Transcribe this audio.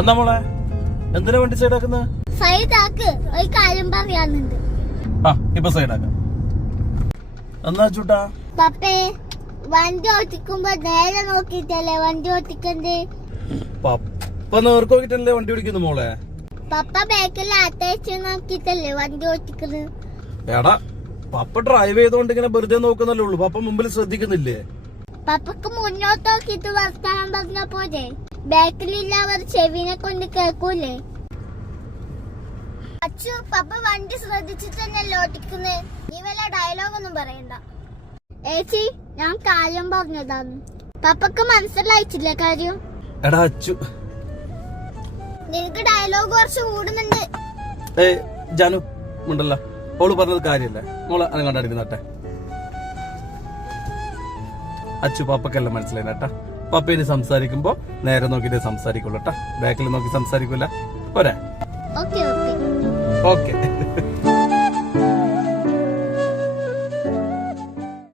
എന്നാ മോളെ എന്തിനാ വണ്ടി സൈഡാക്കുന്നത്? സൈഡാക്ക്, ഒരു കാര്യം പറയാനുണ്ട്. ആ ഇപ്പൊ സൈഡാക്കാം. എന്നാ ചൂട്ടാ? പപ്പേ, വണ്ടി ഓടിക്കുമ്പോ നേരെ നോക്കിട്ടല്ലേ വണ്ടി ഓടിക്കണ്ടേ? പപ്പ നേർക്ക് നോക്കിട്ടല്ലേ വണ്ടി ഓടിക്കുന്നു മോളെ. പപ്പ ബാക്കിൽ അത്യാവശ്യം നോക്കിട്ടല്ലേ വണ്ടി ഓടിക്കുന്നത്? എടാ പപ്പ ഡ്രൈവ് ചെയ്തോണ്ട് ഇങ്ങനെ വെറുതെ നോക്കുന്നല്ലേ ഉള്ളൂ, പപ്പ മുമ്പിൽ ശ്രദ്ധിക്കുന്നില്ലേ? പപ്പക്ക് മുന്നോട്ട് നോക്കിട്ട് വർത്താനം പറഞ്ഞ പോലെ ബാക്കിലില്ലവർ ചെവിനെ കൊണ്ട് കേൾക്കൂലേ? അച്ചു, പപ്പ വണ്ടി ശ്രദ്ധിച്ചിട്ട് തന്നെയല്ലേ ഓടിക്കുന്നേ? നീ വല്ല ഡയലോഗ് ഒന്നും പറയണ്ട. ഏച്ചി, ഞാൻ കാര്യം പറഞ്ഞതാണ്. പപ്പക്ക് മനസ്സിലായിട്ടില്ല കാര്യം? എടാ അച്ചു, നിനക്ക് ഡയലോഗ് കുറച്ച് കൂടുന്നുണ്ട്. ജാനു ഉണ്ടല്ല, ഓള് പറഞ്ഞത് കാര്യല്ലേ മോളെ, അത് കണ്ടടിക്കുന്നട്ടെ. അച്ചു പപ്പക്കെല്ലാം മനസ്സിലായി കേട്ടാ. പപ്പ ഇനി സംസാരിക്കുമ്പോ നേരെ നോക്കിട്ട് സംസാരിക്കുള്ളൂ കേട്ടാ, ബാക്കിൽ നോക്കി സംസാരിക്കൂല. പോരാ? Okay okay okay.